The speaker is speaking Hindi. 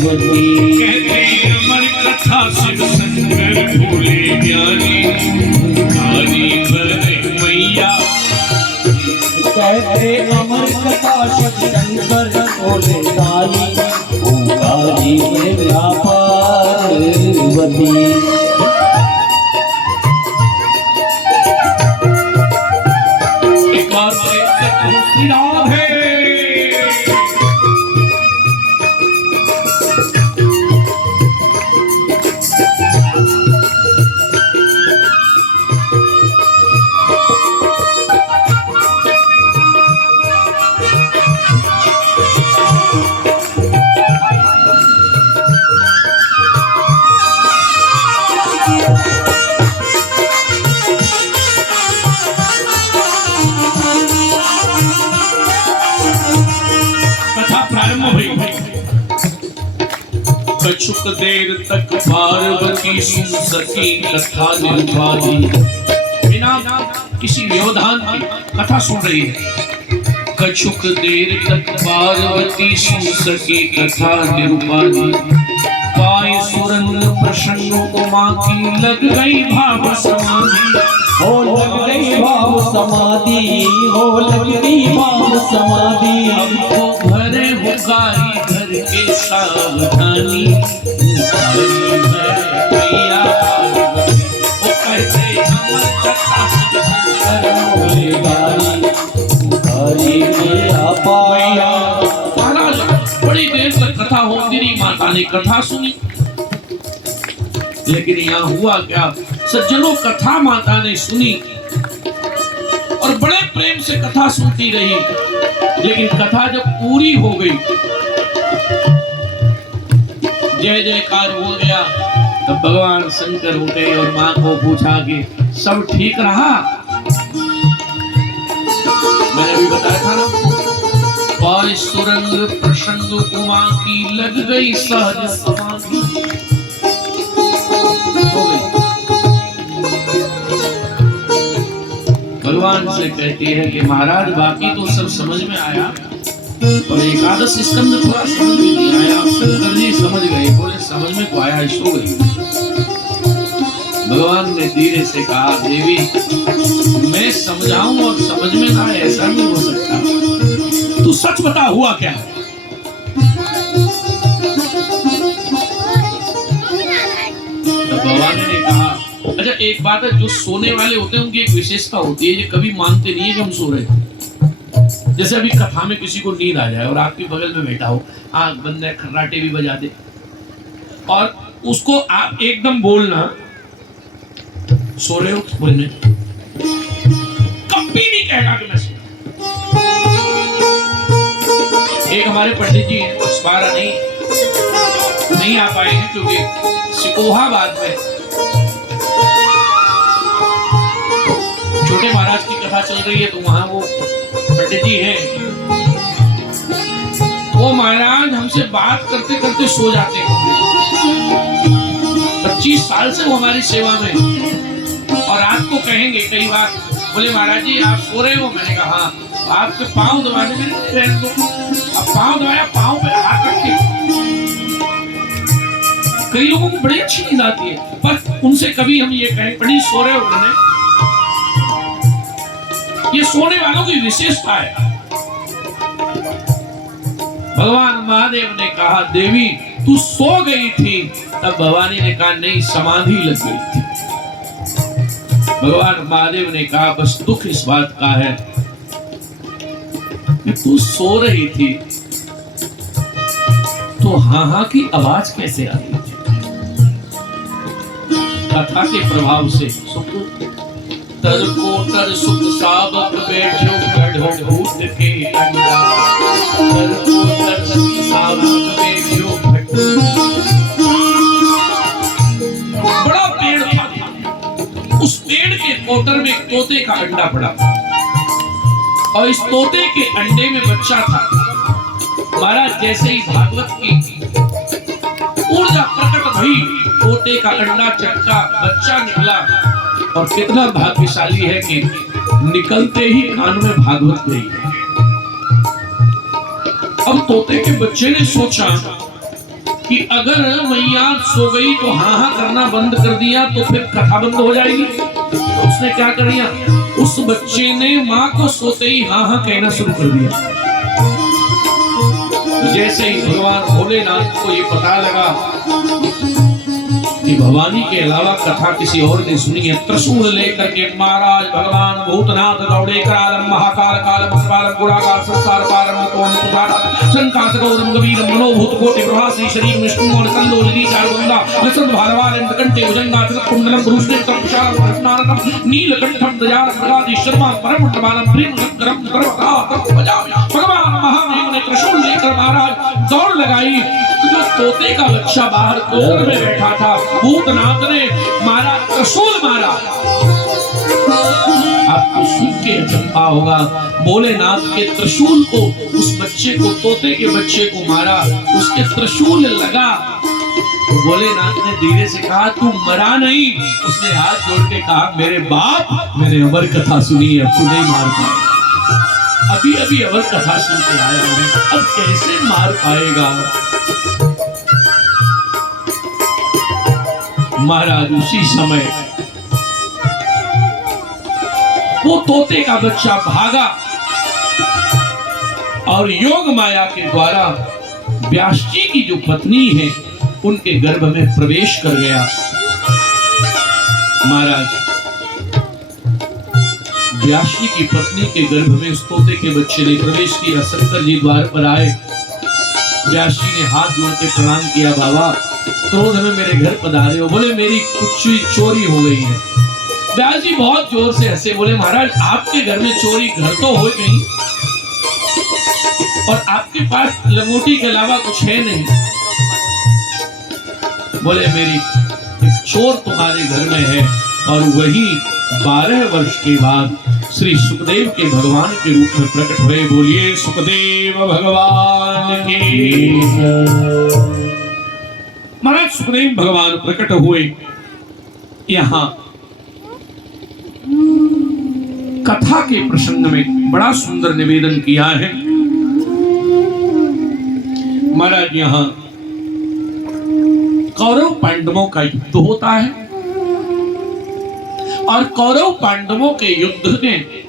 कहते अमर कथा शिव शंकर भोले ज्ञानी कारी भरे मैया। कहते अमर कथा शिव शंकर भोले ज्ञानी कारी मैया पार्वती। एक बार श्री राधे। कछुक देर तक पार्वती सुन सकी कथा निरुपाधी। बिना किसी व्यवधान की कथा सुन रही है। कछुक देर तक पार्वती सुन सकी कथा निरुपाधी। पाए सुरंग प्रसन्न उमा की लग गई भाव समाधि। हो लग गई भाव समाधि, हो लग गई भाव समाधि। हमको भरे हो गाई घर के सावधानी। मैया वो कहते अमर कथा शिव शंकर भोले कारी मैया पाया। महाराज बड़ी देर तक कथा होती रही, माता ने कथा सुनी। लेकिन यहाँ हुआ क्या, सज्जनों कथा माता ने सुनी और बड़े प्रेम से कथा सुनती रही। लेकिन कथा जब पूरी हो गई, जय जयकार हो गया, तब भगवान शंकर उठे और मां को पूछा कि सब ठीक रहा। मैंने अभी बताया था ना, और सुरंग प्रसंग उमा की लग गई सहज समाधि। हो गई। भगवान से कहती है कि महाराज बाकी तो सब समझ में आया और एकादश स्कंद थोड़ा समझ में नहीं आया। शंकर जी समझ गए, बोले समझ में तो आया, सो गई। भगवान ने धीरे से कहा देवी मैं समझाऊं और समझ में ना आए ऐसा नहीं हो सकता। तू सच बता हुआ क्या है। भगवान ने कहा अच्छा एक बात है, जो सोने वाले होते हैं उनकी एक विशेषता होती है, ये कभी मानते नहीं है कि हम सो रहे हैं। जैसे अभी कथा में किसी को नींद आ जाए और आपके बगल में बैठा हो, आंख बंद है, खर्राटे भी बजा दे और उसको आप एकदम बोलना सो रहे हो, बोलने कभी नहीं कहेगा कि मैं सो। एक हमारे पंडित जी हैं, इस बार नहीं आ पाए हैं क्योंकि सिकोहाबाद में छोटे महाराज की कथा चल रही है, तो वहां वो पंडित जी हैं, वो महाराज हमसे बात करते करते सो जाते हैं। 25 साल से वो हमारी सेवा में और रात को कहेंगे कई बार, बोले महाराज जी आप सो रहे हो। मैंने कहा हाँ। आपके पाँव दबाने में रहने दो। अब पाँव दबाया, पाँव पे हाथ रखे। कई लोगों को बड़ी अच्छी नींद आती है, पर उनसे कभी हम ये कहें बड़ी सो रहे हो, उन्होंने ये सोने वालों की विशेषता है। भगवान महादेव ने कहा देवी तू सो गई थी, तब भवानी ने कहा नहीं समाधि लग गई थी। भगवान महादेव ने कहा बस दुख इस बात का है कि तू सो रही थी तो हाँ हाँ की आवाज कैसे आ रही थी। कथा के प्रभाव से सुख तर को तर सुख साबक बैठो गढ़ भूत के अंडा। तर को तर सुख साबक बैठो बड़ा पेड़ था, उस पेड़ के कोटर में एक तोते का अंडा पड़ा और इस तोते के अंडे में बच्चा था। महाराज जैसे ही भागवत की ऊर्जा प्रकट हुई, तोते का अंडा चटका बच्चा निकला और कितना भाग्यशाली है कि निकलते ही कान में भागवत गई। अब तोते के बच्चे ने सोचा कि अगर मैया सो गई तो हाँ हाँ करना बंद कर दिया तो फिर कथा बंद हो जाएगी। तो उसने क्या कर दिया, उस बच्चे ने माँ को सोते ही हाँ हाँ कहना शुरू कर दिया। जैसे ही भगवान भोलेनाथ को ये पता लगा कि भवानी के अलावा कथा किसी और ने सुनी है, त्रिशूल लेकर के महाराज भगवान भूतनाथ दौड़े करालम महाकाल कालम कालम गुणाकार संसार पारम तोम पुकार संकास गौरम गवीरम मनोभूत कोटि प्रभासी शरीर विष्णु और कल्लोलिनी चारुगंगा लसन भारवालम कंठे भुजंगा तिलक कुंडलम पुरुषने तपशालम रत्नारकम नीलकंठम दयार प्रगादि शर्मा परम उत्तमानम प्रेम करम करवता तप बजावे। भगवान महादेव ने त्रिशूल लेकर महाराज दौड़ लगाई। जो तोते का बच्चा बाहर कोर में बैठा था, भूतनाथ ने मारा, त्रिशूल मारा। आपको सुन के अचंभा होगा, भोलेनाथ के त्रिशूल को उस बच्चे को, तोते के बच्चे को मारा, उसके त्रिशूल लगा। तो भोलेनाथ ने धीरे से कहा तू मरा नहीं। उसने हाथ जोड़ के कहा मेरे बाप, मैंने अमर कथा सुनी है, अब तू नहीं मार पाएगा। अभी अभी अमर कथा सुन के आया हूं, अब कैसे मार पाएगा। महाराज उसी समय वो तोते का बच्चा भागा और योग माया के द्वारा व्यास जी की जो पत्नी है उनके गर्भ में प्रवेश कर गया। महाराज व्यास जी की पत्नी के गर्भ में उस तोते के बच्चे ने प्रवेश किया। शंकर जी द्वार पर आए, व्यास जी ने हाथ जोड़ के प्रणाम किया, बाबा क्रोध में मेरे घर पधारे हो। बोले मेरी कुछ चोरी हो गई है। व्यास जी बहुत जोर से हंसे, बोले महाराज आपके घर में चोरी घर तो हो गई और आपके पास लंगोटी के अलावा कुछ है नहीं। बोले मेरी एक चोर तुम्हारे घर में है। और वही 12 वर्ष के बाद श्री सुखदेव के भगवान के रूप में प्रकट हुए। बोलिए सुखदेव भगवान की। महाराज सुखदेव भगवान प्रकट हुए। यहां कथा के प्रसंग में बड़ा सुंदर निवेदन किया है महाराज। यहां कौरव पांडवों का युद्ध होता है और कौरव पांडवों के युद्ध में